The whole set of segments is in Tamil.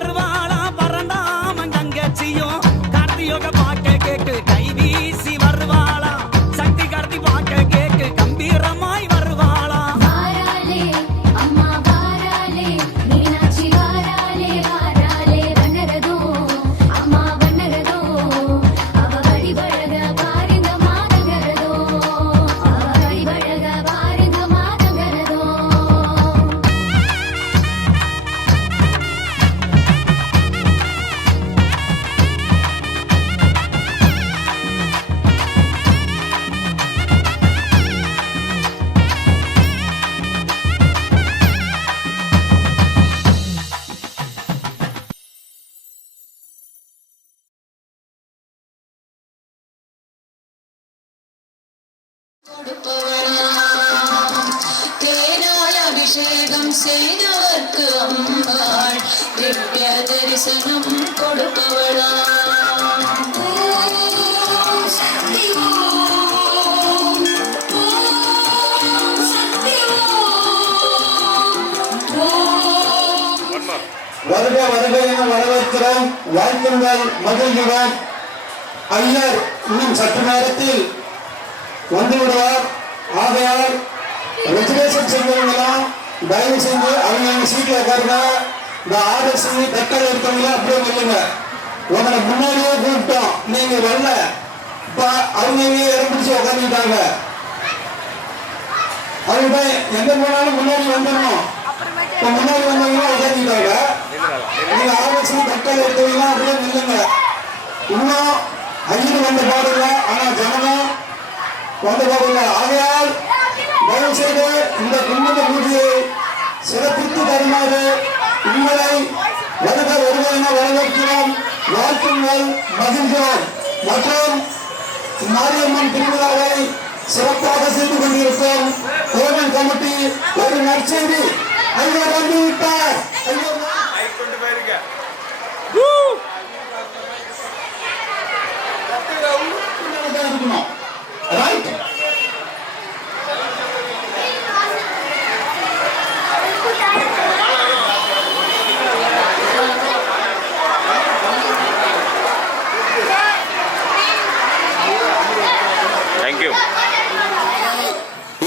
வருவாளா பறந்தாம தங்கச்சியும் கார்த்தியோக பாக்க கேட்டு கை வீசி வருவாளா சக்தி கார்த்தி பாக்க கேட்டு கம்பீரமாய் வருவாளா வாராலே அம்மா வாராலே மீனாட்சி வாராலே வாராலே வண்ணரதோ அம்மா வண்ணரதோ அவ வழிபழக பாருங்க மாதங்கரதோ அவ வழிபழக பாருங்க மாதங்கரதோ தேனாய் அபிஷேகம் செய்தவர்க்கு அம்பாள் திவ்ய தரிசனம் கொடுப்பவளா வருக வருக என வரவேற்கிறோம். வாழ்த்துங்கள், மகிழ்கிறோம். ஐயர் இன்னும் சற்று நேரத்தில் வந்து விடுவார். ஆகையால் ரெஜிஸ்ட்ரேஷன் செய்வதெல்லாம் தயவு செஞ்சு அவங்க சீட்ல உட்காருங்க. இந்த ஆர்டர் செய்து தக்கல் எடுத்தவங்களா அப்படியே சொல்லுங்க. உங்களை முன்னாடியே கூப்பிட்டோம், நீங்க வரல. இப்ப அவங்க இடம் பிடிச்சு உட்காந்துட்டாங்க. அவங்க எங்க போனாலும் முன்னாடி வந்துடணும். இப்ப முன்னாடி வந்தவங்க உட்காந்துட்டாங்க. நீங்க ஆலோசனை தக்கல் எடுத்தவங்களா அப்படியே நில்லுங்க. இன்னும் ஐயர் வந்த பாடல, ஆனா ஜனனம் வந்த பாடல. ஆகையால் தயவு செய்து இந்த குடும்ப பூஜையை சிறப்பித்து தருமாறு உங்களை வருக வருக என வரவேற்கிறோம். வாழ்த்துங்கள், மகிழ்கிறோம். மற்றும் மாரியம்மன் திருவிழாவை சிறப்பாக செய்து கொண்டிருக்கும் கோவில் கமிட்டி ஒரு நற்செய்தி. ஐயர் வந்து விட்டார். ரைட். தேங்க்யூ.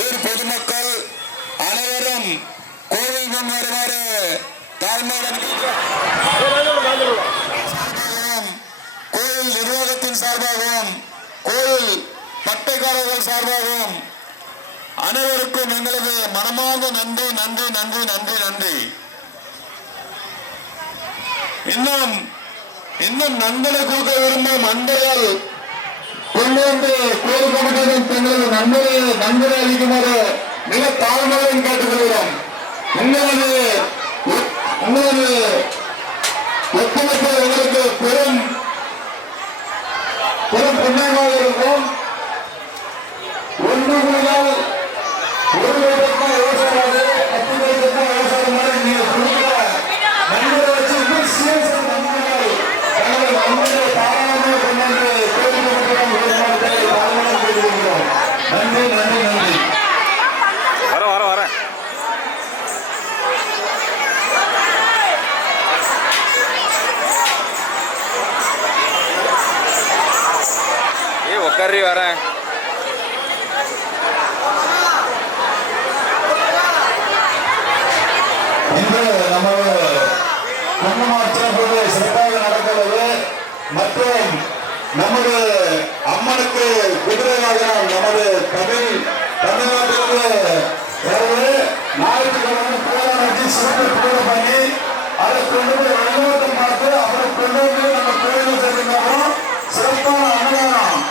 ஊர் பொதுமக்கள் அனைவரும் கோவில் முன் வருமாறு தாழ்மையுடன் கோயில் நிர்வாகத்தின் சார்பாகவும் கோயில் பட்டைக்காரர்கள் சார்பாகவும் அனைவருக்கும் எங்களது மனமார்ந்த நன்றி நன்றி நன்றி நன்றி நன்றி. இன்னும் இன்னும் நன்கொடை கொடுக்க விரும்பும் அன்பர்கள் கொண்டு வந்து கோயில் கமிட்டியிடம் தங்களது நன்கொடை அளிக்குமாறு மிக தாழ்மையுடன் கேட்டுக்கொள்கிறோம். உங்களது ஒத்துழைப்பு எங்களுக்கு பெரும் புண்ணியமாக இருக்கும். ஒன்று முதல் ஒரு லட்சம் விவசாயம் 10 லட்சம் விவசாயம் மாதிரி நீங்க கொடுக்கிற நன்கொடை வச்சு சிஎஸ்ஆர் நன்கொடை தங்களது நன்கொடை தாராளமாக கொண்டு வந்து கோயில் கமிட்டியிடம் வருமானத்தை தாராளமாக கேட்டுக்கொள்கிறோம். நன்றி நன்றி நன்றி. வர உட்காரி வரேன். இன்று நமது குங்குமார்ச்சனை சிறப்பாக நடக்கிறது. மற்றும் நமது அம்மனுக்கு குதிரை வாகனம் நமது தமிழ்நாட்டிற்கு ஞாயிற்றுக்கிழமை புகழாட்சி சிறப்பு புகழ பண்ணி அதை கொண்டு போய் வெள்ளோட்டம் பார்த்து அவரை கொண்டு வந்து நம்ம கோயிலில் சேர்த்துக்கிறோம். சிறப்பான அன்னதானம்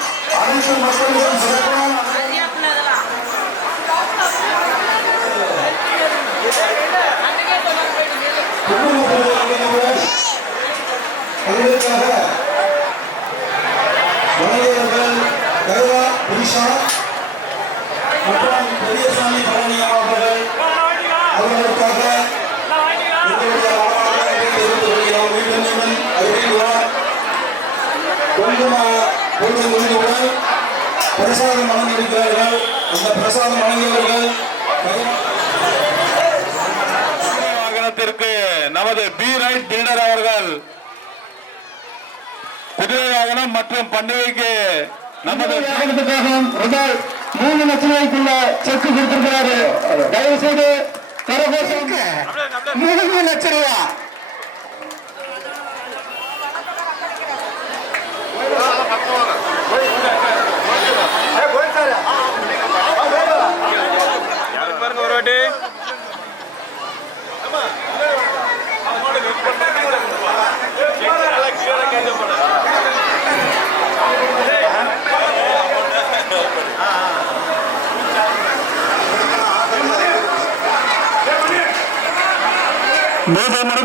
அனைத்து மக்களுக்கும் சிறப்பான அதற்காக வணிகர்கள் கைரா புருஷா மற்றும் பெரியசாமி பழனியா அவர்கள் அவர்களுக்காக எங்களுடைய மீண்டும் அறிவிக்கிறார். கொள்கை முடிவுடன் பிரசாதம் வழங்கியிருக்கிறார்கள். அந்த பிரசாதம் வழங்கியவர்கள் வாகனத்திற்கு நமது பி ரைட் பில்டர் அவர்கள் குதிரை வாகனம் மற்றும் பண்டிகைக்கு நமது வாகனத்துக்காக ரூபாய் 3 லட்சம் ரூபாய்க்குள்ள செக் கொடுத்திருக்கிறாரு. தயவு செய்து கரகோஷம் 3 லட்சம் ரூபாய். யாருக்கு பாருங்க ஒரு வாட்டி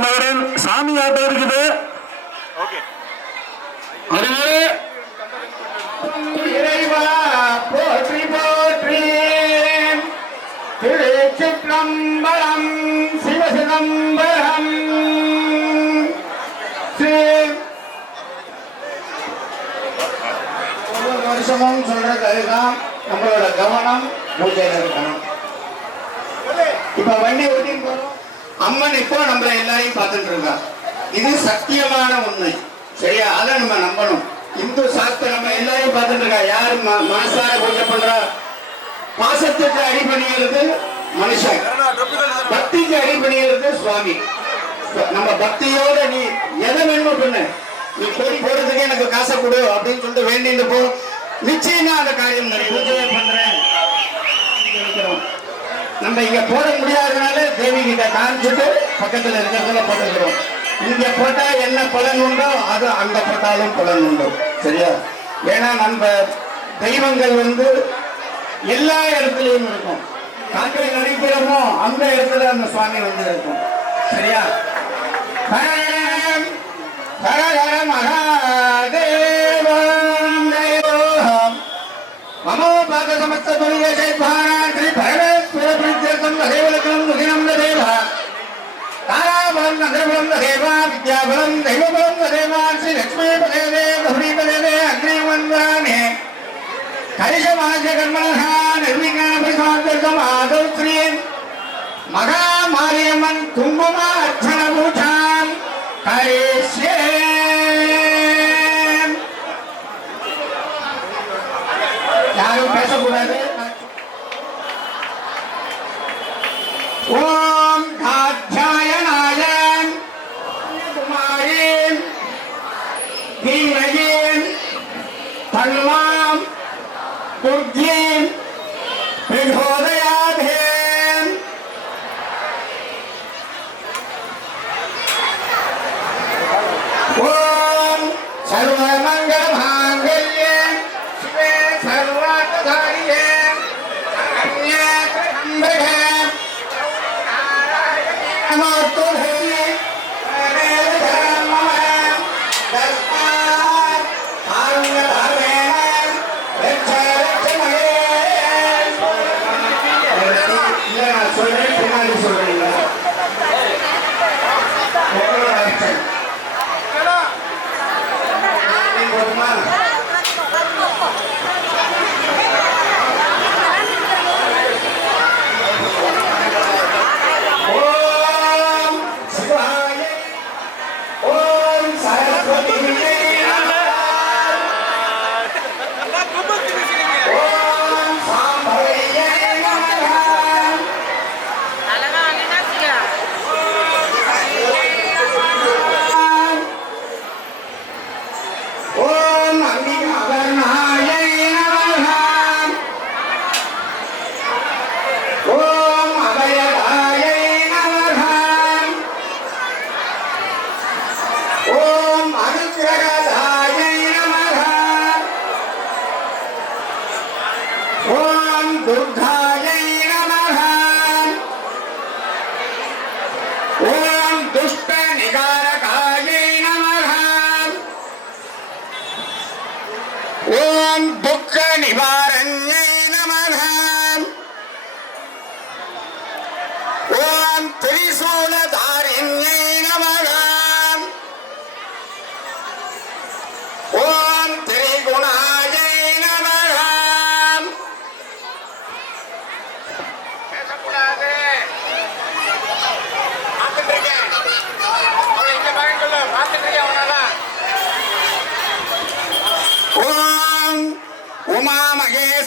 மகன் சாமி ஆட்டம் இருக்குது. ஓகே அதனால இறைவா போற்றி போற்றி திருச்சிற்றம்பலம் சிவசிதம்பரம் ஒவ்வொரு வருஷமும் சொல்றதுதான் நம்மளோட கவனம் பூஜையில இருக்கணும். இப்ப வண்டி ஓட்டிட்டு போறோம். அம்மன் இப்போ நம்மள எல்லாரையும் பார்த்துட்டு இருக்கா. இது சத்தியமான உண்மை. சரியா? அதை நம்ம நம்பணும். இந்து சாஸ்திரம் நம்ம எல்லாரையும் பார்த்துட்டு இருக்கா. யாரு மனசார பூஜை பண்றா? பாசத்துக்கு அடிபணிகிறது மனுஷன், பக்திக்கு அடிபணிகிறது சுவாமி. நம்ம பக்தியோட நீ எதை வேணுமோ பண்ணு. நீ கோடி போறதுக்கு எனக்கு காசை கொடு அப்படின்னு சொல்லிட்டு வேண்டிட்டு போ. நிச்சயமா அந்த காரியம் பூஜையை பண்றேன். நம்ம இங்க போட முடியாதனால தேவி கிட்ட காமிச்சுட்டு பக்கத்துல இருக்கிறதுல போட்டுக்கிறோம். இங்க போட்டா என்ன பலன் உண்டோ அது அங்க போட்டாலும் பலன் உண்டு. சரியா? ஏன்னா நம்ம தெய்வங்கள் எல்லா இடத்துலயும் இருக்கும். காட்டில் நடிக்கிறோமோ அந்த இடத்துல அந்த சுவாமி இருக்கும். சரியா? ஹர ஹர மகாதேவம் தேவோஹம் மமோ பாத சமஸ்த துரிய ஜெய்பாரான் ஸ்ரீ பரமேஸ்வர பிரத்யர்த்தம் ததேவலக்னம் முதினம் ததேவா தாராபலம் நகரபலம் ததேவா வித்யாபலம் தெய்வபலம் ததேவான் ஸ்ரீ லக்ஷ்மீ பதேவே கௌரி பதேவே அக்னிமந்திரானே கரிஷமாஜ கர்மணஹ நிர்விக்ன பிரசாந்தம் ஆதௌ ஸ்ரீ மகாமாரியம்மன் குங்கும அர்ச்சன பூஜாம் கரிஷ்யே. யாரும் பேசக்கூடாது. ஓம் காத்யாயனாய குமாரி தீமகி தன்மாம் துர்கி பிரச்சோதயாதே. ஓம் சர்வமங்கள மாங்கல்யே சிவே சர்வார்த்ததாரியே சரண்யே த்ர்யம்பகே நமோஸ்துதே நமः தஸ்மாத் ஆங்கதரேண ரட்சரட்சமே. இல்ல நான் சொல்றேன், பின்னாடி சொல்றீங்க. உங்களோட அர்த்தம் போதுமா?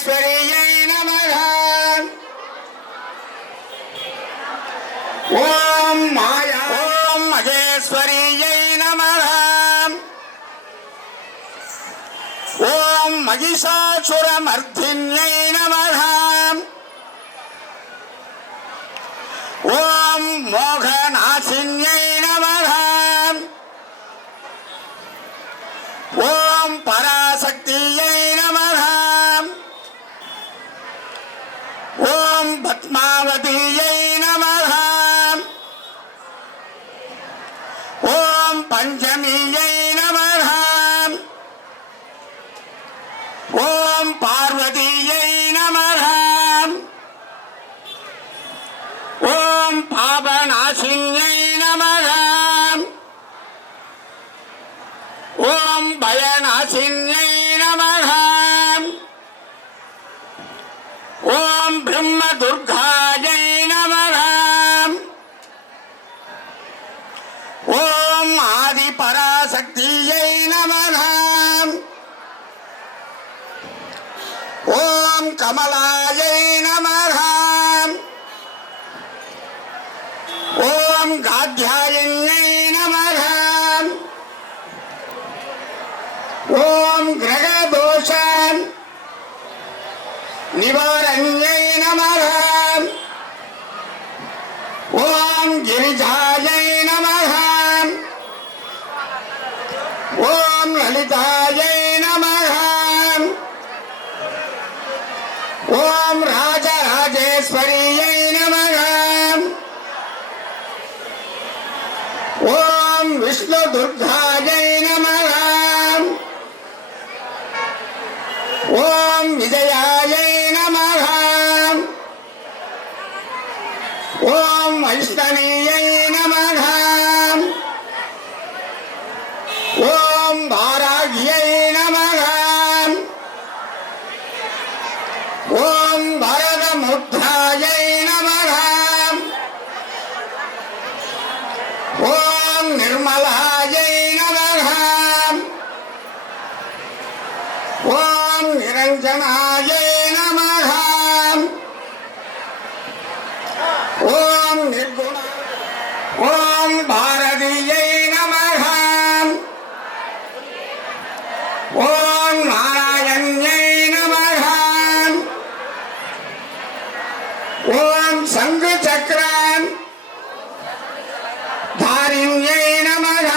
மகேஸ்வரியை நமக. ஓம் மாயா ஓம் மகேஸ்வரியை நமக. ஓம் மகிஷாசுரமர்த்தின்யை நமக. ஓம் மோகநாசின்யை நமக. ஓம் பராசக்தியை நமக. ஓம் பத்மாவதியை நமக. ஓம் பஞ்சமியை நமக. ஓம் பார்வதியை நமக. ஓம் பாபநாசின்யை நமக. ஓம் பயநாசின்யை நமக. ஓம் பிரம்ம துர்காயை நமக. ஓம் ஆதி பராசக்தியை நமக. ஓம் கமலாயை நமக. ஓம் காத்யாயின்யை நமக. ஓம் கிரகதோஷ நிவாரண்யை நமக. ஓம் கிரிஜாயை நமக. ஓம் லலிதாயை நமக. ஓம் ராஜராஜேஸ்வரியை நமக. ஓம் விஷ்ணு துர்காயை நமக. ஓம் விஜயாயை நமக. ஓம் வைஷ்ணவியை நமக. ஓம் வாராகியை நமக. ஓம் வரதமுத்தாயை நமக. ஓம் நிர்மலாயை நமக. ஓம் நிரஞ்சனாயை நமக. ஓம் நிர்குண ஓம் பாரதியை நமக. ஓம் நாராயண்யை நமக. ஓம் சங்கு சக்கரன் தாரிண்யை நமக.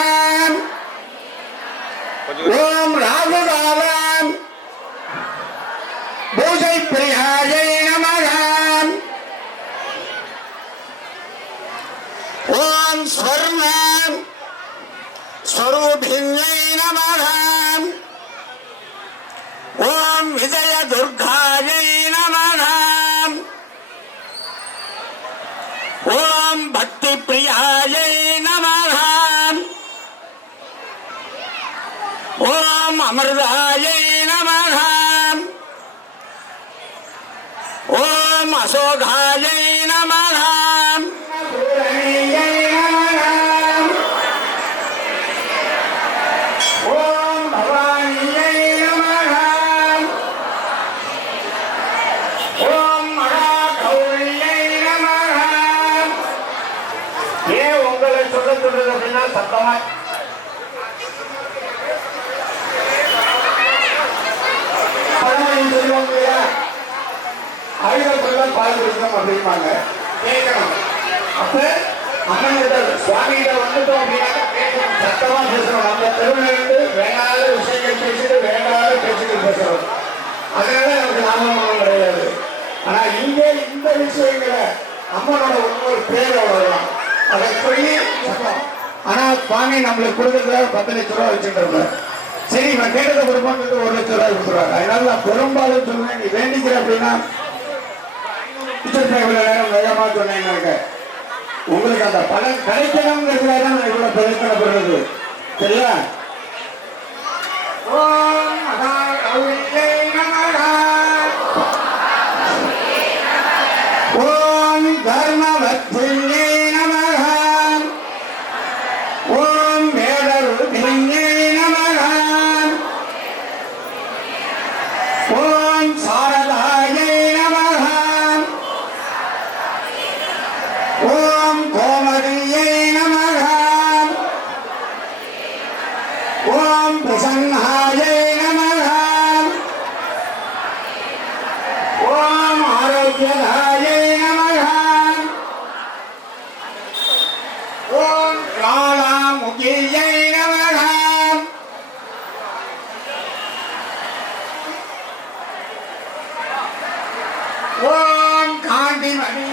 ஓம் ராகுகாலம் பூஜை பிரியாயை நமக. ஓம் ஸ்வர்ணம் ஸ்வரூபிண்யை நமக. ஓம் விஜய துர்காயை நமக. ஓம் பக்தி பிரியாயை நமக. ஓம் அமிர்தாயை நமக. ஓம் அசோகாயை நமக. ஓம் பவானியை நமக. ஓம் மகாகௌரியை நமக. ஏன் உங்களை சொல்றது அப்படின்னா சத்தமா சொல்லுவாங்க இல்லையா, ஆயுதப்பெல்லாம் பால் கொடுக்கணும் அப்படிம்பாங்க. கேட்கணும். அப்ப அம்மன் கிட்ட சுவாமி கிட்ட வந்துட்டோம் அப்படின்னா கேட்கணும், சத்தமா பேசணும். நம்ம தெருவில் இருந்து வேண்டாத விஷயங்கள் பேசிட்டு வேண்டாத பேச்சுக்கள் பேசுறோம். அதனால நமக்கு லாபம் கிடையாது. ஆனா இங்கே இந்த விஷயங்களை அம்மனோட ஒவ்வொரு பேரோடலாம் அதை சொல்லி சத்தம். ஆனா சுவாமி நம்மளுக்கு கொடுக்கறத 10 லட்சம் ரூபா வச்சுட்டு இருப்பார். சரி, இவன் கேட்டதை கொடுப்பான்னு 1 லட்சம் ரூபாய் கொடுத்துருவாங்க. அதனால நான் பெரும்பாலும் சொல்லுவேன், நீ வேண்டிக்கிற அப்படின்னா நேரம் வேகமா சொன்னீங்க. உங்களுக்கு அந்த பலன் கிடைக்கணுங்கிறதுக்காக நான் இவ்வளவு பிரயத்தனப்படுறது. சரியா? ஓம் மகாகௌரியை நமக. ஓம் தர்மவத்யை நமக. ஓம் வேதருதியை நமக. ஓம் சாரதா ஓம் பிரசன்னாயை நமः ஓம் ஆரோக்கியதாயை நமः ஓம் ஜாலாமுகியை நமः ஓம் காந்திமணி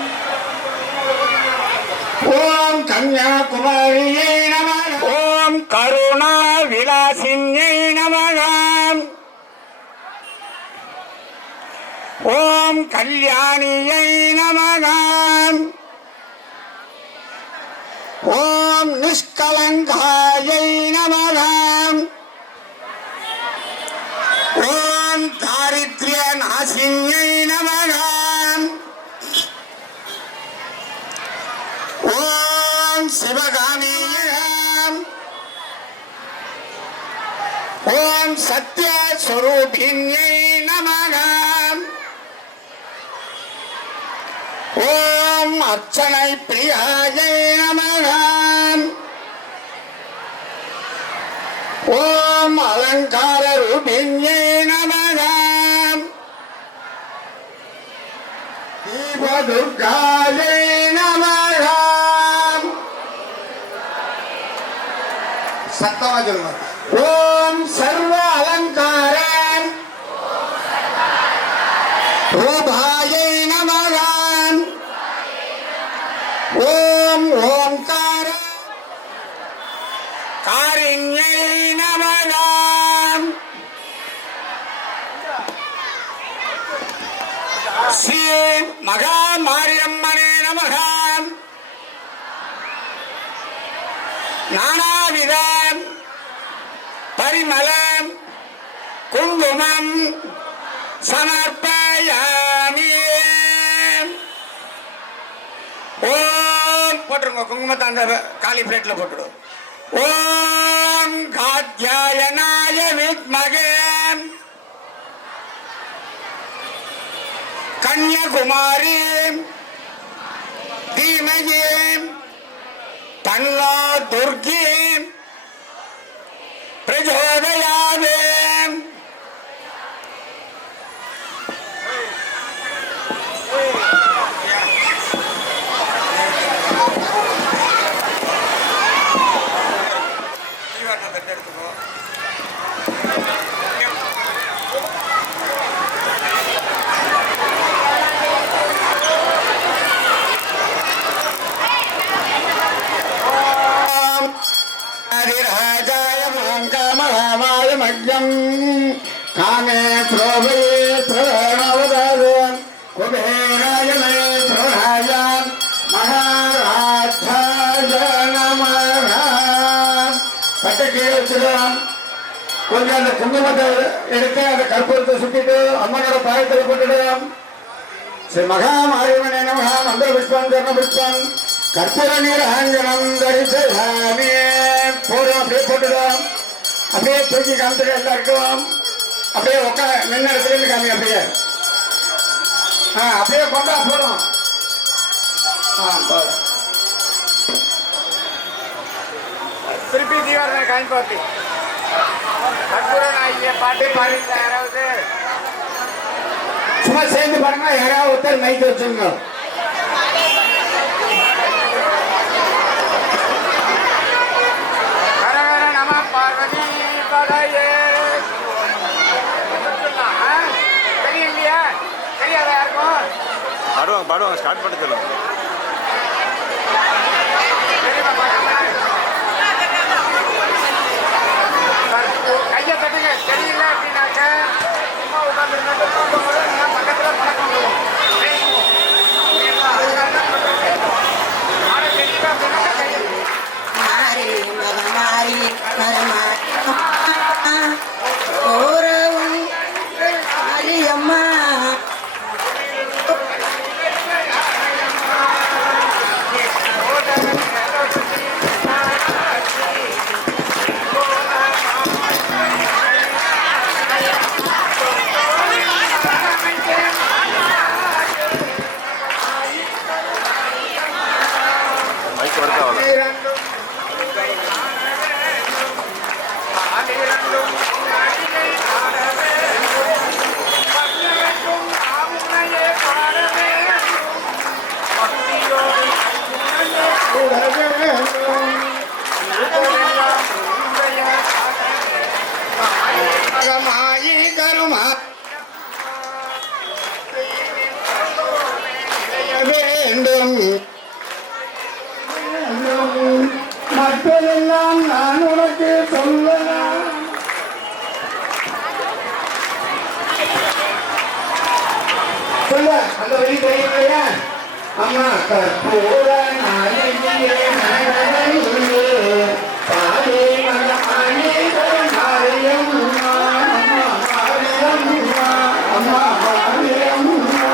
ஓம் கன்யாகுமாரியை நமः ஓம் கருணா விலாசின்யை நமः ஓம் கல்யாணியை நமः ஓம் நிஷ்கலங்காயை நமः ஓம் தாரித்ரிய நாசின்யை நமः ஓம் சிவகாமியை ஓம் சத்ய ஸ்வரூபின்யை நமः ஓம் அர்ச்சனை பிரியாயை நமः ஓம் அலங்கார ரூபின்யை நமः தீபதுர்காயை நமः சத்தமா சொல்லுங்க ஓம் சர்வ அலங்கார ரூபாயை நமः ஓம் ஓம்கார காரிண்யை நமः ஸ்ரீ மகா மாரியம்மனே நமः நானாவித பரிமளம் குங்குமம் சமர்ப்பயாமி ஓம் போட்டுருங்க குங்குமத்தை அந்த காலி பிளேட்ல போட்டுடும் ஓம் காத்யாயனாய வித்மகே கன்யாகுமாரி தீமகி தன்னோ துர்கி பிரச்சோதயாமி காமே புரோபே பிரவதாதன் குபேராய மே பிரவராஜான் மகாராஜாய நமः பட்டக்கே வச்சிடும் கொஞ்சம் அந்த குங்குமத்தை எடுத்து அந்த கற்பூரத்தை சுத்திட்டு அம்மனோட பாயத்தில் போட்டுடும் ஸ்ரீ மகாமாரியவனே நமः மந்திர புஷ்பம் கர்ண புஷ்பம் கற்பூர நீராஞ்சனம் தரிசயாமி போடும் அப்படியே போட்டுடும் அப்படியே தூக்கி காமிச்சிட்டு எல்லாருக்கும் அப்படியே நின்ன இடத்துல இருந்து காமி அப்படியே அப்படியே கொண்டா போதும் போதும் திருப்பி தீவாரனை காமிப்பாத்தி கற்பூர நாய்க்கு பாட்டு பாருங்க யாராவது சும்மா சேர்ந்து பாருங்க யாராவது ஒருத்தர் மைக் வச்சுங்க பார்வதி பகையே தெரியலையா தெரியாதா யாருக்கும் பாடுவாங்க ஸ்டார்ட் பண்ண சொல்லுங்க கையை தட்டுங்க தெரியல அப்படின்னாக்க சும்மா உட்காந்துருந்தா பக்கத்தில் பழக்கம் மாறி ஓரவும் மாரியம்மா மகமாயி கருமா வேண்டும் மக்களெல்லாம் நான் உனக்கு சொல்லலாம். சொல்ல அந்த வழி தெரியலையா? அம்மா கற்பூர நாயகியே நகரிலே பாலே மகமாயி கருமாரியம்மா அம்மா மாரியம்மா அம்மா மாரியம்மா.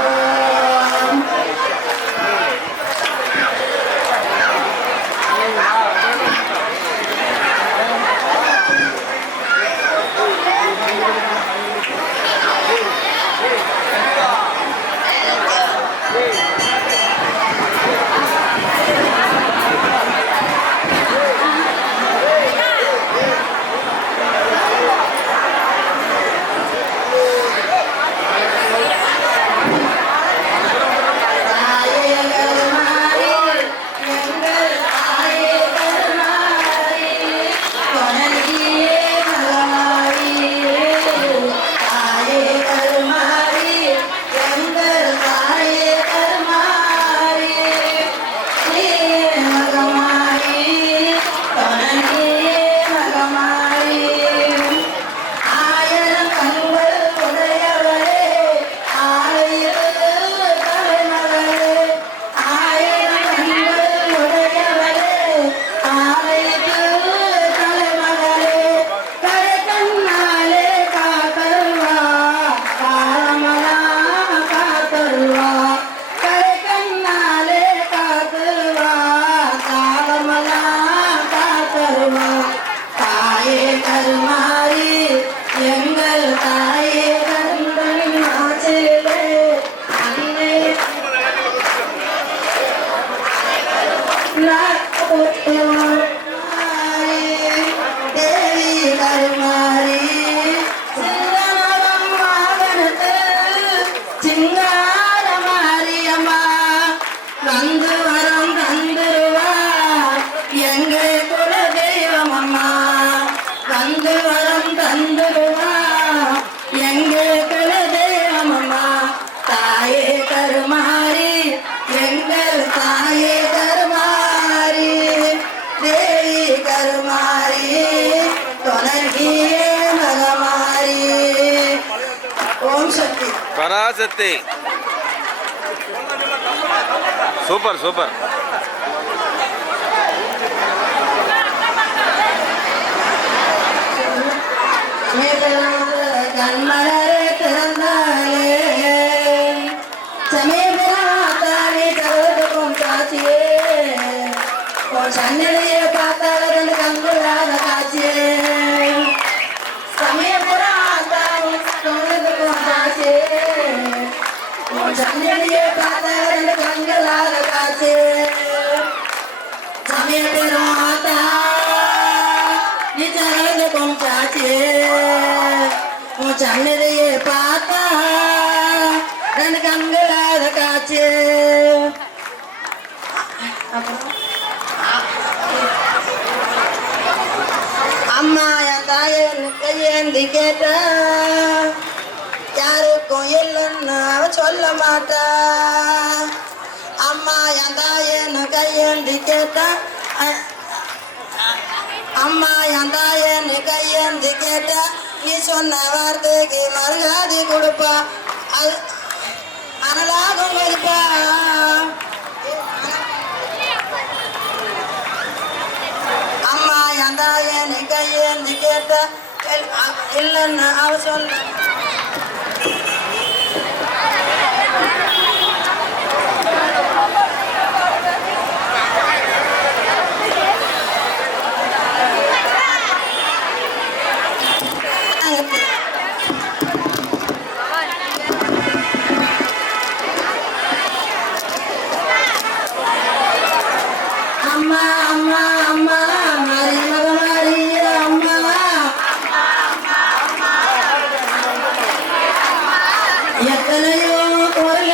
பராசக்தி. Super super. கண்மலரே திறந்தாலே சமீபத்தாலே கருதுக்கும் காட்சியே சன்னதியை பார்த்தால ரெண்டு கண்களாக காட்சியே சமீபத்தாலே கருதுக்கும் காட்சியே சன்னதியை பார்த்தால ரெண்டு கண்களாக காட்சியே சமீபத்தா நீ கருதுக்கும் காட்சியே சன்னதியை பார்த்தா ரெண்டு கண்களாக காட்சி. அம்மா என் தாயை கையேந்தி கேட்ட யாருக்கும் இல்லைன்னு அவ சொல்ல மாட்டா. அம்மா என் தாயை கையேந்தி கேட்ட அம்மா என் தாயை கையேந்தி கேட்ட நீ சொன்ன வார்த்தைக்கு மறுகாதி கொடுப்பா. அது அனலாகும் இருப்பா. அம்மா என் தாயை நீ கையேந்தி கேட்ட இல்லைன்னு அவ சொன்ன அம்மா அம்மா அம்மா மாறி மகமாரி அம்மா எத்தனையோ குரல்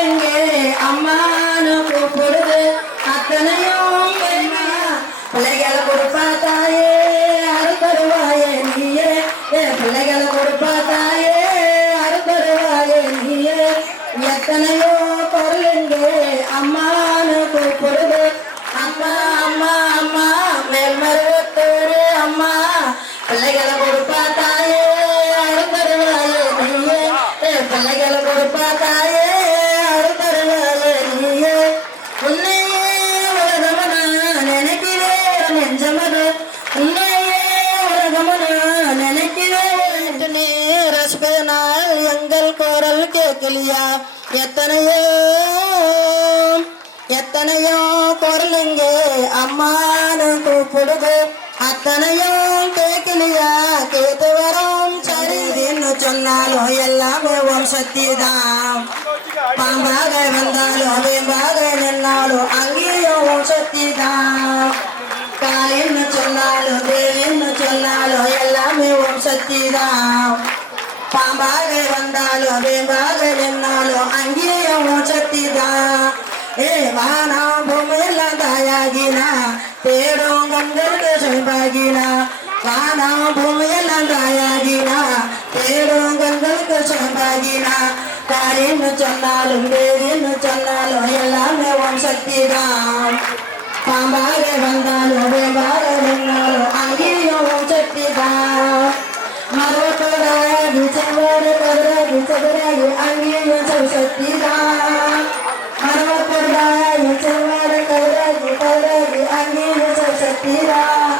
பிள்ளைகளை கொடுப்பா தாயே அருந்தருவாயே நீயே எத்தனையோ பொருளுங்க அம்மானு கூப்பிடுது அம்மா அம்மா அம்மா மேல்மருவத்தூரு அம்மா பிள்ளைகளை கொடுப்பா தாயே அருந்தருவாயே நீயே பிள்ளைகளை கொடுப்பா தாயே அருந்தருவாயே நீயே உன்னையே உலகமனா நினைக்கிறேன் நெஞ்சமது உன்னையே உலகமனா நினைக்கிறேன் ரசிப்பதனால் எங்கள் குரல் கேட்கலையா எத்தனையோ எத்தனையோ குரலுங்க அம்மானு கூப்பிடுது அத்தனையும் கேட்கலையா கேட்டு வரும் சரின்னு சொன்னாலும் எல்லாமே உன் சக்தி தான் பாம்பாக வந்தாலும் வேம்பாக நின்னாலும் அங்கேயும் உன் சக்தி தான் காலின்னு சொன்னாலும் தேவின்னு சொன்னாலும் எல்லாமே உன் சக்தி தான் பாம்பாக வந்தாலும் வேம்பாக நின்னாலும் அங்கேயும் உன் சக்தி தான் வானா பூமியெல்லாம் தாயாகினா தேடும் கண்களுக்கு செல்வாகினா வானா பூமியெல்லாம் தாயாகினா தேடும் கண்களுக்கு செல்வாகினா காரின்னு சொன்னாலும் தேவின்னு சொன்னாலும் எல்லாமே உன் சக்தி தான் பாம்பாக வந்தாலும் வேம்பாக நின்னாலும் அங்கேயும் உன் சக்தி தான் மரப்படாகி செவ்வாறு கதிராகி சதுராகி அங்கேயும் சக்தி தான் மரப்படாகி செவ்வாறு கதிராகி கதிராகி அங்கேயும் சக்தி தான்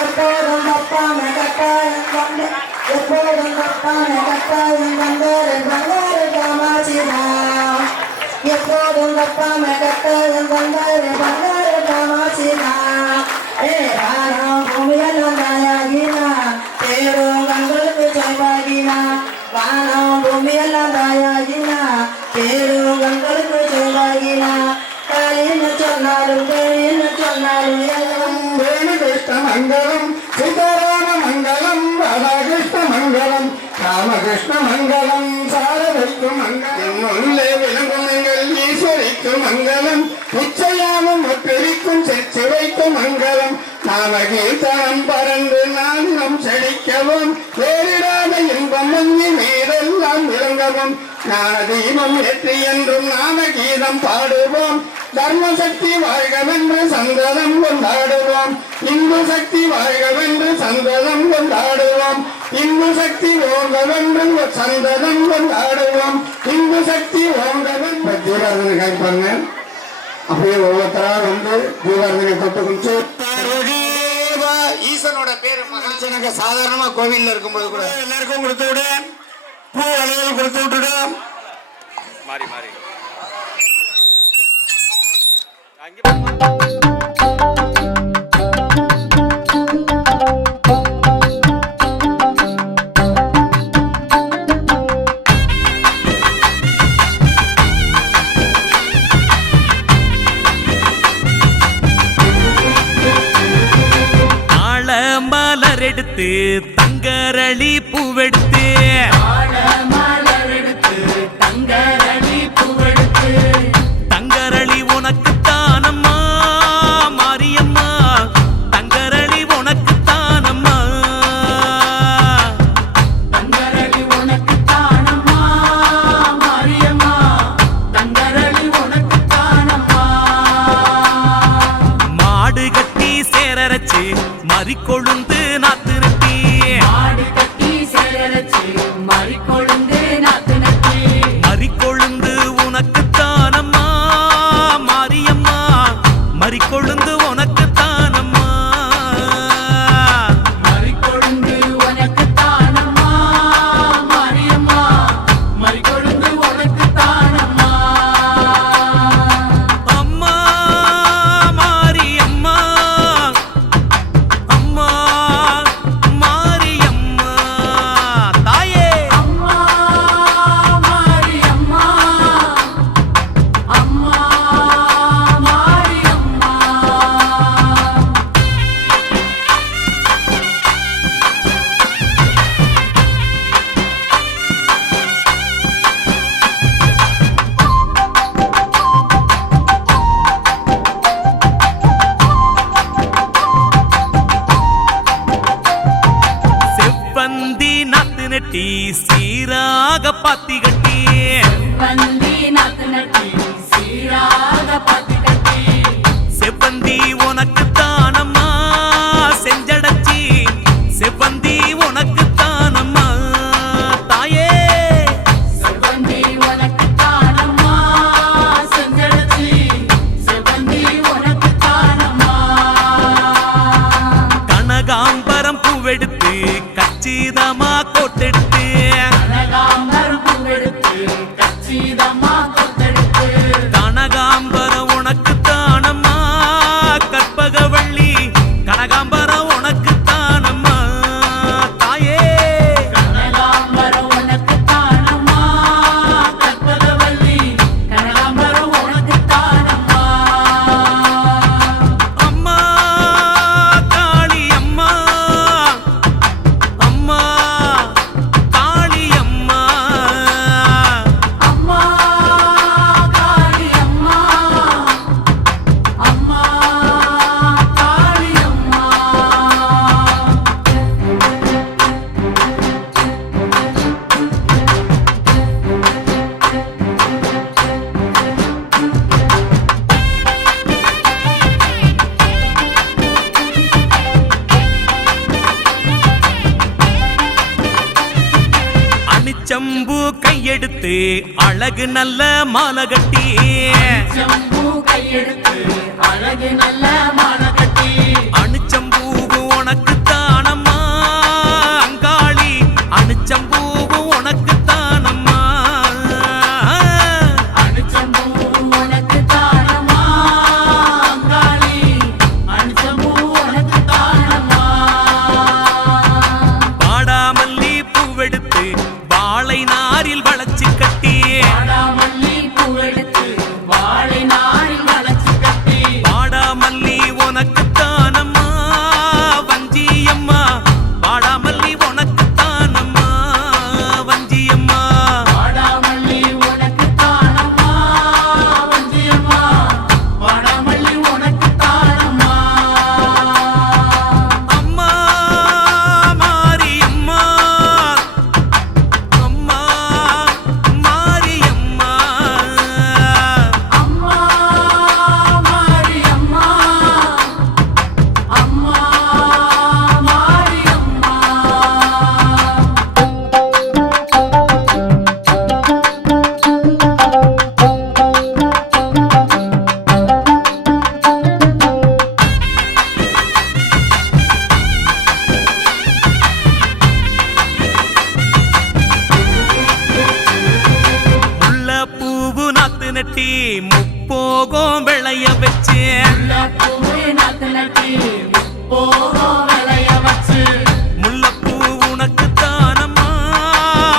எப்போதும் தப்பாம கட்டாயம் கொண்டு எப்போதும் தப்பாம கட்டாயம் வந்தாரு வந்தாரு காமாட்சிதான் எப்போதும் தப்பாம கட்டாயம் வந்தாரு வந்தாரு காமாட்சிதான் வானம் பூமியெல்லாம் தாயாகினா தேடும் கண்களுக்கு செல்வாகினா வானம் பூமியெல்லாம் தாயாகினா தேடும் கண்களுக்கு செல்வாகினா காலின்னு சொன்னாலும் தேவின்னு சொன்னாலும் எல்லாம் கிருஷ்ண மங்களம் சீதாராம மங்களம் ராதாகிருஷ்ண மங்களம் ராமகிருஷ்ண மங்களம் சாரதிக்கு மங்களம் உள்ளே விளங்கும் எங்கள் ஈஸ்வரிக்கு மங்களம் உச்சையாமும் ஒப்பிரிக்கும் செச்சுவைக்கு மங்களம் நாமகீர்த்தனம் பறந்து நான்னம் செழிக்கவும் வேறிடாத இன்பம் மங்கி மீதெல்லாம் விளங்கவும் ஞான தீபம் ஏற்றி என்றும் நாமகீதம் பாடுவோம் தர்மசக்தி வாழ்கவென்று சந்ததம் கொண்டாடுவோம் இந்து சக்தி வாழ்கவென்று சந்ததம் கொண்டாடுவோம் இந்து சக்தி ஓங்கவென்று சந்ததம் கொண்டாடுவோம் இந்து சக்தி ஓங்கவென்று தீபாரதனை கேட்பாங்க அப்படியே ஒவ்வொருத்தரா வந்து தீபாரதனை தொட்டு குடிச்சு ஈசனோட பேரு மகாச்சனங்க சாதாரணமா கோவில்ல இருக்கும்போது கூட எல்லாருக்கும் கொடுத்து விடு பூ அளவில் கொடுத்து விட்டுடும் மாறி மாறி எடுத்து தங்கரளி பூவெடுத்து தங்கரளி உனக்கு தானம்மா மாரியம்மா தங்கரளி உனக்கு தானம்மா தங்கரளி உனக்கு தானம்மா மாரியம்மா தங்கரளி உனக்கு தானம்மா மாடு கட்டி சேரரச்சு மறிக்கொழுந்து நாத்து நட்டி மாடு கட்டி சேரரச்சு மறிக்கொழுந்து நாத்து நட்டி மறிக்கொழு செவ்வந்தி நாத்து நெட்டி சீராக பாத்தி கட்டி வந்தி நாத்து நட்டி சீராக பாத்தி கட்டி செவ்வந்தி உனக்கு தானம்மா செஞ்சடச்சி செவ்வந்தி உனக்கு தானம்மா தாயே செவ்வந்தி உனக்கு தானம்மா செஞ்சடச்சி செவ்வந்தி உனக்கு தானம்மா கனகாம்பரம் பூவெடுத்து கச்சிதமா கோட்டெடுத்து கனகாம்பரம் பூவெடுத்து கச்சிதமா கொத்தெடுத்து கனகாம்பரம் உனக்கு தானம்மா கற்பகவள்ளி கனகாம்பரம் உனக்கு தானம்மா தாயே கனகாம்பரம் உனக்கு தானம்மா கற்பகவள்ளி கனகாம்பரம் உனக்கு தானம்மா அம்மா காளி அம்மா அம்மா காளி அம்மா அம்மா காளி அம்மா அம்மா காளி அம்மா அணிச்சம்பு கையெடுத்து அழகு நல்ல மாலை கட்டி ஜம்பு கையெடுத்து அழகு நல்ல மாலை கட்டி அணிச்சம்பூவு உனக்கு தானம்மா அங்காளி அணிச்சம்பூவு உனக்கு தானம்மா அணிச்சம்பூ உனக்கு தானம்மா அங்காளி அணிச்சம்பூ உனக்கு தானம்மா வாடாமல்லி பூவெடுத்து வாழை நாரில் வளைச்சு கட்டி வாடாமல்லி பூவெடுத்து வாழை நாரில் வளைச்சு கட்டி வாடாமல்லி உனக்கு தானம்மா வஞ்சியம்மா வாடாமல்லி உனக்கு தானம்மா வஞ்சியம்மா வாடாமல்லி உனக்கு தானம்மா வஞ்சியம்மா வாடாமல்லி உனக்கு தானம்மா அம்மா மாரியம்மா அம்மா மாரியம்மா அம்மா மாரியம்மா அம்மா மாரியம்மா முல்ல பூவு நாத்து நட்டி முப்போகம் விளைய வச்சு பூவே நாத்து நட்டி போகும் விளைய வச்சு முல்லப்பூ உனக்கு தானம்மா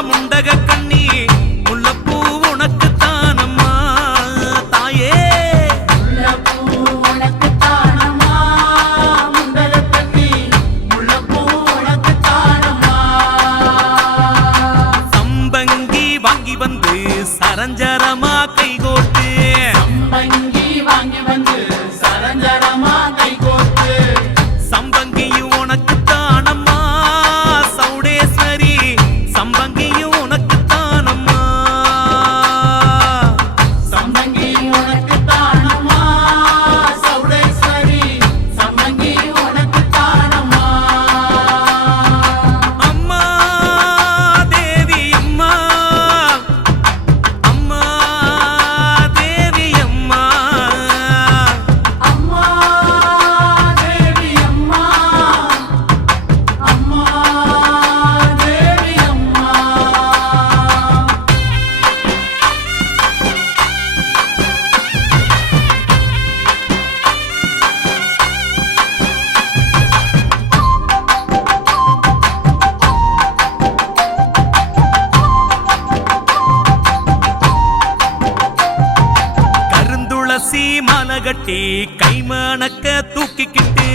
முண்டக கண்ணி முல்லப்பூ உனக்கு தானம்மா தாயே முல்லைப்பூ உனக்கு தானம்மா முண்டக கண்ணி முல்லைப்பூ உனக்கு தானம்மா சம்பங்கி வாங்கி வந்து சரஞ்சரமா கைகோட்டு சம்பங்கி வாங்கி வந்து சரஞ்சரமா கை கோர்த்து சம்பங்கியும் உனக்கு தானம்மா சௌடேஸ்வரி சம்பங்கியும் உனக்கு தானம்மா சம்பங்கி உனக்கு தானம்மா சௌடேஸ்வரி சம்பங்கி உனக்கு தானம்மா அம்மா தேவி அம்மா அம்மா தேவி அம்மா அம்மா தேவி அம்மா அம்மா தேவி அம்மா கருந்துளசி மாலை கட்டி கைமணக்க தூக்கிக்கிட்டு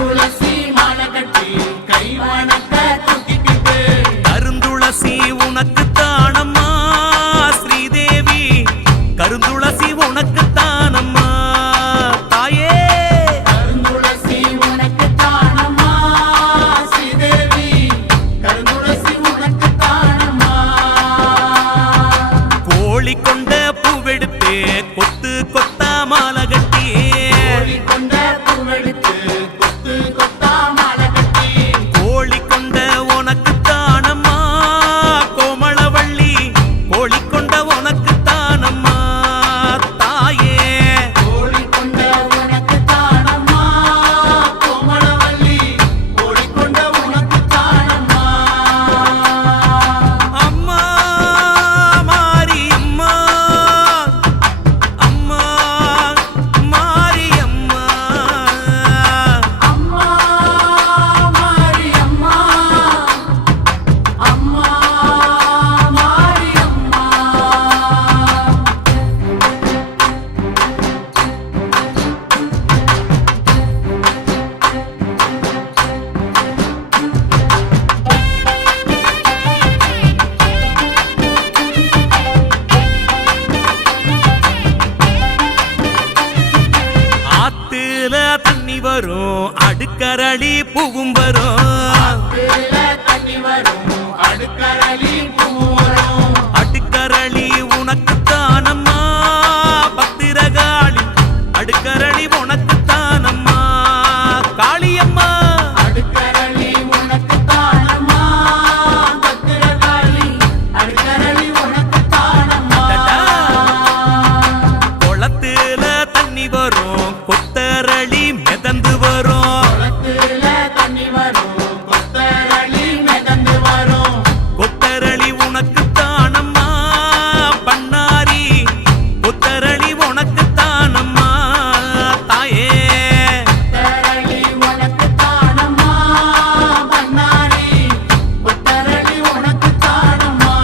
துளசி மாலை கட்டி கை வணக்க தூக்கிக்கிட்டு கருந்துளசி உனக்கு தானம்மா ஸ்ரீதேவி கருந்துளசி உனக்கு தானம்மா தாயே கருந்துளசி உனக்கு தானம்மா ஸ்ரீதேவி அடுக்கரளி பூவும் வரும் ஆத்துல தண்ணி வரும் அடுக்கரளி பூ வரும் அடுக்கரளி உனக்குத்தானம்மா பத்திரகாளி அடுக்கரளி உனக்குத்தானம்மா காளியம்மா அடுக்கரளி உனக்கு தானம்மா பத்திரகாளி அடுக்கரளி உனக்கு தானம்மா குளத்துல தண்ணி வரும் கொத்தரளி மிதந்து வரும் குளத்துல தண்ணி வரும் கொத்தரளி மிதந்து வரும் கொத்தரளி உனக்குத்தானம்மா பண்ணாரி கொத்தரளி உனக்குத்தானம்மா தாயே கொத்தரளி உனக்கு தானம்மா பண்ணாரி கொத்தரளி உனக்கு தானம்மா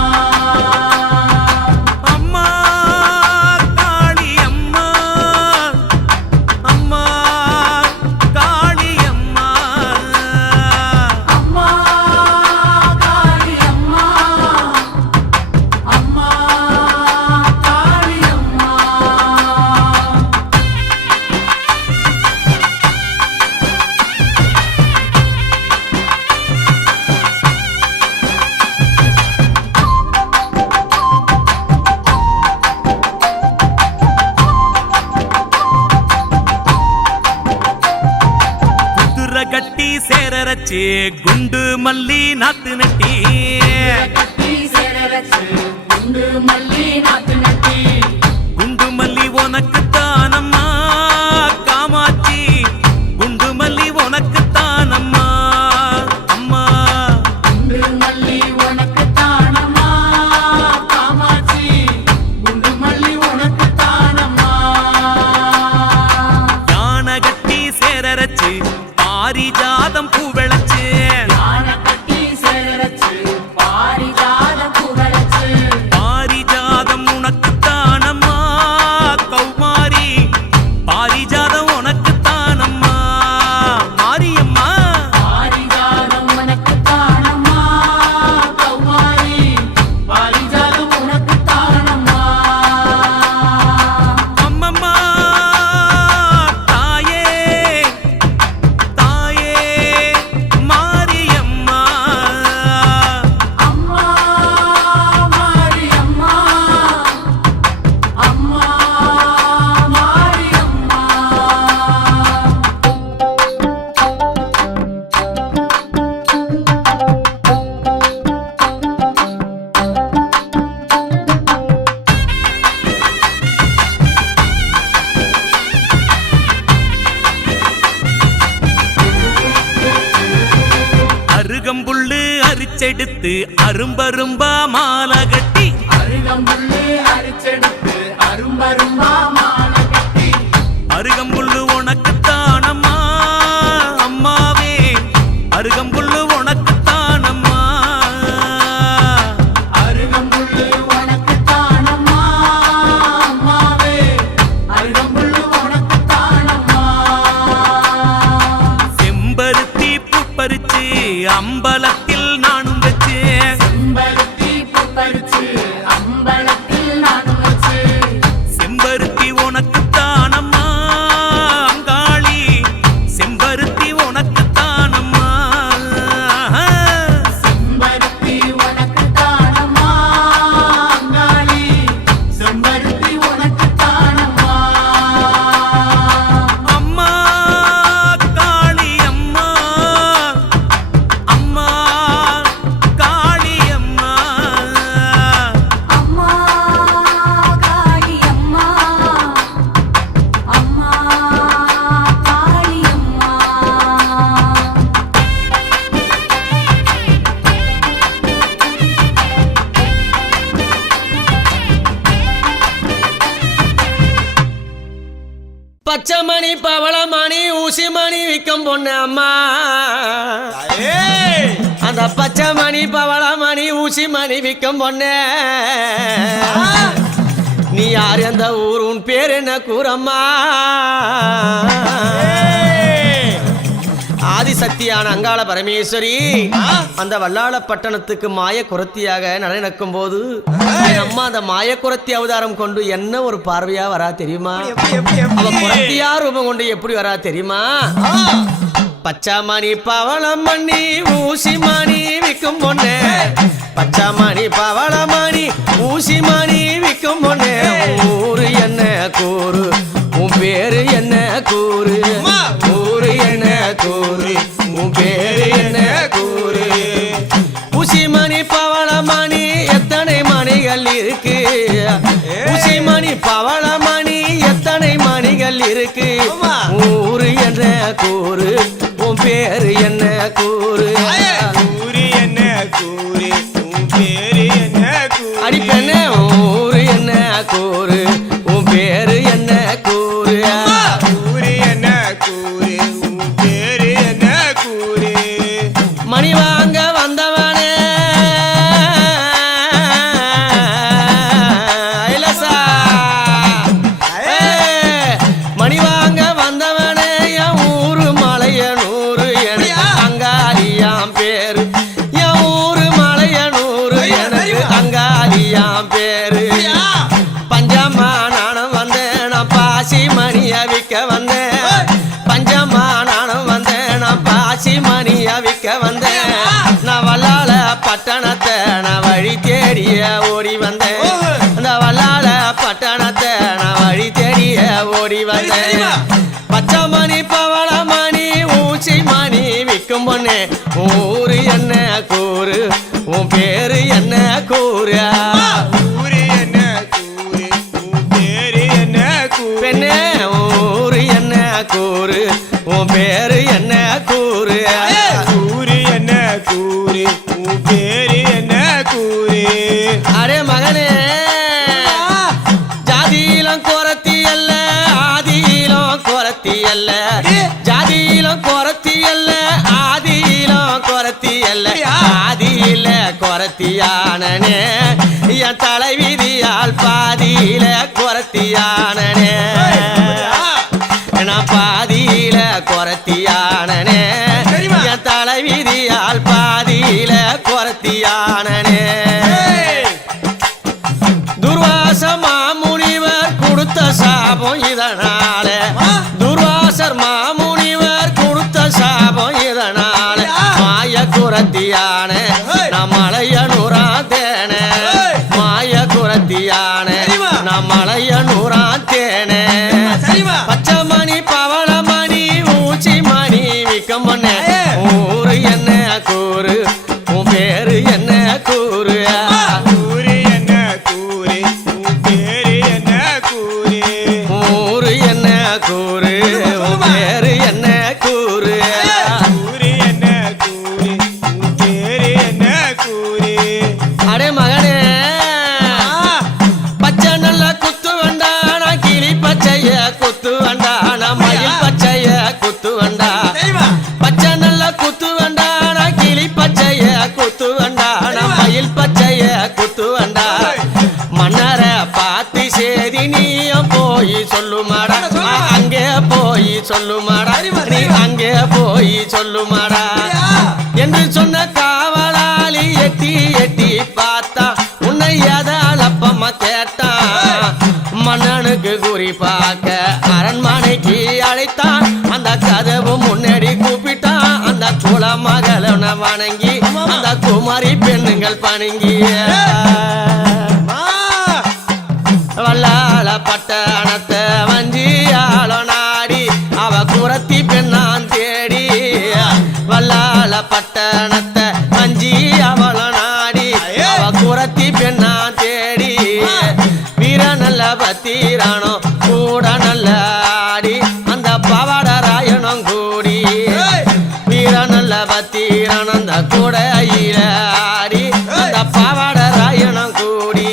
அம்மா காளி அம்மா அம்மா காளி அம்மா அம்மா காளி அம்மா அம்மா காளி அம்மா குதிரை கட்டி சேரரச்சு குண்டு மல்லி நாத்து நட்டி கட்டி சேரரச்சு குண்டு மல்லி நாத்து நட்டி குண்டு மல்லி உனக்குத்தானம்மா காமாட்சி குண்டு மல்லி உனக்குத்தானம்மா அம்மா குண்டு மல்லி உனக்கு தானம்மா காமாட்சி குண்டு மல்லி உனக்கு தானம்மா யானை கட்டி சேரரச்சு பாரிஜாதம் பூ விளைச்சு யானை கட்டி சேரரச்சு பாரிஜாத புகழச்சு பாரிஜாதம் உனக்குத்தானம்மா கௌமாரி பாரிஜாதம் உனக்குத்தானம்மா மாரியம்மா பாரிஜாதம் உனக்கு தானம்மா கௌமாரி பாரிஜாதம் உனக்கு தானம்மா அம்மம்மா தாயே தாயே மாரியம்மா அம்மா மாரியம்மா அம்மா மாரியம்மா அருகம்புல்லு அரிச்செடுத்து அரும்பரும்பா மாலை கட்டி அருகம்புல்லு அரிச்செடுத்து அரும்பரும்பா மாலை கட்டி அருகம்புல்லு உனக்குத்தானம்மா அம்மாவே அருகம்புல்லு உனக்குத்தானம்மா அருகம்புல்லு உனக்கு தானம்மா அம்மாவே அருகம்புல்லு உனக்கு தானம்மா செம்பருத்தி பூ பறிச்சு அம்பலத்தில் நானும் வச்சு செம்பருத்தி பூ பறிச்சு அம்பலத்தில் நானும் வச்சு செம்பருத்தி உனக்குத்தானம்மா அங்காளி செம்பருத்தி உனக்குத்தானம்மா செம்பருத்தி உனக்கு தானம்மா அங்காளி செம்பருத்தி உனக்கு தானம்மா அம்மா காளி அம்மா அம்மா காளி அம்மா அம்மா காளி அம்மா அம்மா காளி அம்மா பச்சை மணி பவளமணி ஊசி மணி விற்கும் பொண்ணு அம்மா அந்த பச்சை மணி பவளமணி ஊசி மணி விற்கும் பொண்ணு நீ யார் எந்த ஊர் உன் பேர் என்ன கூறம்மா ஆதிசக்தியான அங்காள பரமேஸ்வரி அந்த வல்லாள பட்டணத்துக்கு மாய குரத்தியாக நடக்கும் போது என் அம்மா அந்த மாய குரத்தி அவதாரம் கொண்டு என்ன ஒரு பார்வையா வரா தெரியுமா? அவ குரத்தியா ரூபம் கொண்டு எப்படி வரா தெரியுமா? பச்சாமணி பவளம் மணி ஊசி மணி விற்கும் பொண்ணு பச்சாமணி பவளம் மணி ஊசி மணி விற்கும் பொண்ணு ஊரு என்ன கூறு உன் பேரு என்ன கூறு ஊரு என்ன கூறு உன் பேரு என்ன கூறு ஊசி மணி பவளம் மணி எத்தனை மணிகள் இருக்கு ஊசி மணி பவளம் மணி எத்தனை மணிகள் இருக்கு ஊரு என்ன கூறு உன் பேரு என்ன கூறு ஊரு என்ன கூறு உன் பேரு என்ன கூறு அடிப்பெண்ணே ஊரு என்ன கூறு உன் பேரு என்ன கூறு ஊரு என்ன கூறு உன் பேரு என்ன கூறு மணி வாங்க வந்தவனே ஐலசா மணி வாங்க வந்தவனே என் ஊரு மலையனூரு எனக்கு அங்காளியாம் பேரு என் ஊரு மலையனூரு எனக்கு அங்காளியாம் பேரு பஞ்சமா நானும் வந்தேன் நான் பாசி மணிய விற்க வந்தேன் பஞ்சமா நானும் வந்தேன் நான் பாசி மணிய விற்க வந்தேன் நான் வல்லால பட்டணத்தை நான் வழி தேடிய ஓடி வந்தேன் அந்த வல்லால பட்டணத்தை நான் வழி தேடிய ஓடி வந்தேன் பச்சை மணி பவள மணி ஊசி மணி விற்கும் பொண்ணு ஊரு என்ன கூறு உன் பேரு என்ன கூறு ஊரு என்ன கூறு உன் பேரு என்ன கூறு பெண்ணே ஊரு என்ன கூறு உன் பேரு என்ன கூறு ஊரு என்ன கூறு உன் பேரு என்ன கூறு அரே மகனே ஜாதியிலும் குறத்தி அல்ல ஆதியிலும் குறத்தி அல்ல ஜாதியிலும் குறத்தி அல்ல ஆதியிலும் குறத்தி அல்ல ஆதியில குறத்தியானனே என் தலைவிதியால் பாதியில குறத்தியானனே நான் பாதியில குறத்தியானனே என் தலைவிதியால் பாதியில குறத்தியானனே துர்வாச மாமுனிவர் கொடுத்த சாபம் இதனால துர்வாசர் மாமுனிவர் கொடுத்த சாபம் இதனால மாய குறத்தியான நான் மலையனூரா தேன மாய குறத்தியான நான் மலையனூரா தேன பச்சை மணி பவள மணி ஊச்சி மணி விற்கும் பொண்ணு ஊரு என்ன கூறு உன் பேரு என்ன கூறு ஊரு என்ன கூறு உன் பேரு என்ன கூறு ஊரு என்ன கூறு உன் பேரு என்ன கூறு ஊரு என்ன கூறு உன் பேரு என்ன கூறு அடே மகனே பச்சை நல்ல குத்து வண்டானா கிளி பச்சைய குத்து வண்டானா மயில் பச்சைய குத்து வண்டா பச்சை நல்ல குத்து வண்டானா கிளி பச்சைய குத்து வண்டானா மயில் பச்சைய குத்து வண்டா மன்னர பார்த்து சேதி நீயும் போய் சொல்லுமாடா அங்கே போய் சொல்லுமாடா நீ அங்கே போய் சொல்லுமாடா என்று சொன்ன காவலாளி எட்டி எட்டி பார்த்தா உன்னை எதாலப்பமா கேட்டான் மன்னனுக்கு குறி பார்க்க அரண்மனைக்கு அழைத்தான் அந்த கதவு முன்னாடி கூப்பிட்டான் அந்த குலமகளை வணங்கி அந்த குமாரி பெண்ணுங்கள் பணங்கிய வல்லால பட்டணத்தை வஞ்சியாள நாடி அவ குரத்தி பெண்ணான் தேடி வல்லால பட்டணத்தை வஞ்சி அவள நாடி அவ குரத்தி பெண்ணான் தேடி வீர நல்ல பத்திரானோ கூட நல்ல ஆடி அந்த பவடராயணம் கூடி வீர நல்ல பத்திரானோ அந்த கூட ஆடி அந்த பவடராயணம் கூடி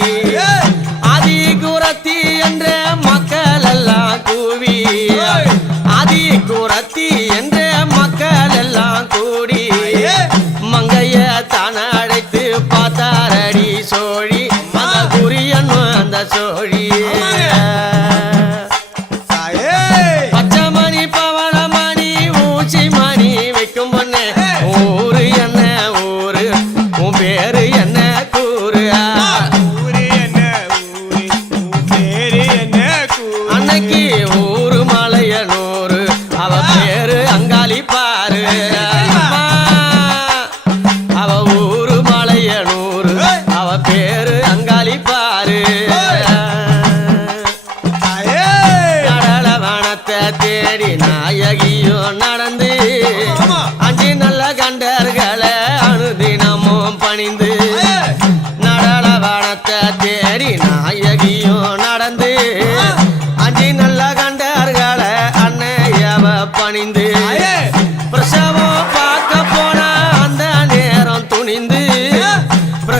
ஆதி குரத்தி என்ற மக்கள் எல்லாம் கூவி ஆதி குரத்தி என்ற மக்கள் எல்லாம் கூடி மங்கைய தான அழைத்து பார்த்தாரடி சோழி அந்த குறியன் அந்த சோழி பச்சை மணி பவள மணி ஊச்சி மணி வைக்கும் பொண்ணு ஊரு என்ன ஊரு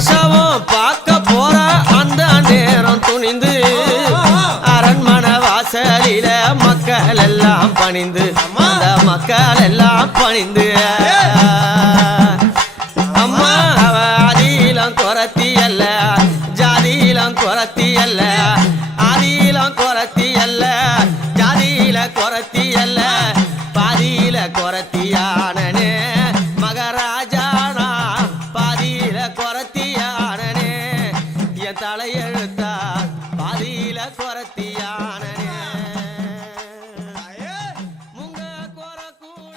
பிரசவம் பார்க்க போற அந்த நேரம் துணிந்து அரண்மனை வாசலில மக்கள் எல்லாம் பணிந்து அந்த மக்கள் எல்லாம் பணிந்து அம்மா அவ ஆதியிலம் குறத்தி அல்ல ஜாதியிலம் குறத்தி அல்ல ஆதியிலம் குறத்தி அல்ல ஜாதியில குறத்தி அல்ல பாதியில குறத்தியானே மகராஜானா பாதியில குறத்தியானே என் தலையெழுத்தா பாதியில குறத்தியானே முங்க குறக்கூட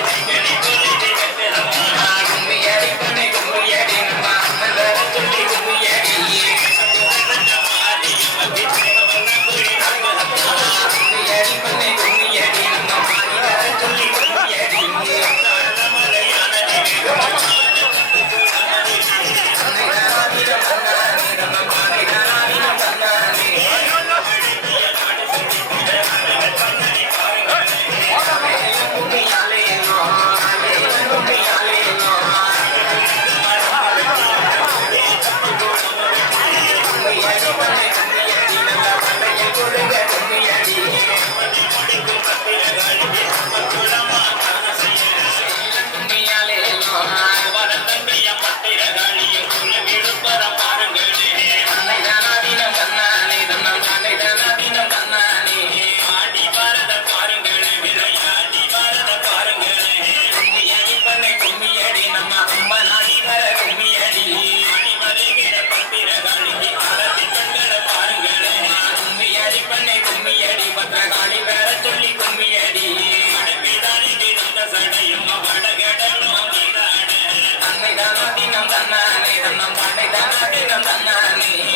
Thank you. தன்னானே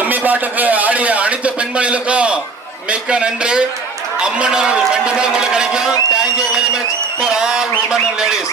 கும்மி பாட்டுக்கு ஆடிய அனைத்து பெண்மணிகளுக்கும் மிக்க நன்றி. அம்மன் அருள் கண்டிப்பா உங்களுக்கு கிடைக்கும். Thank you very much for all women and ladies.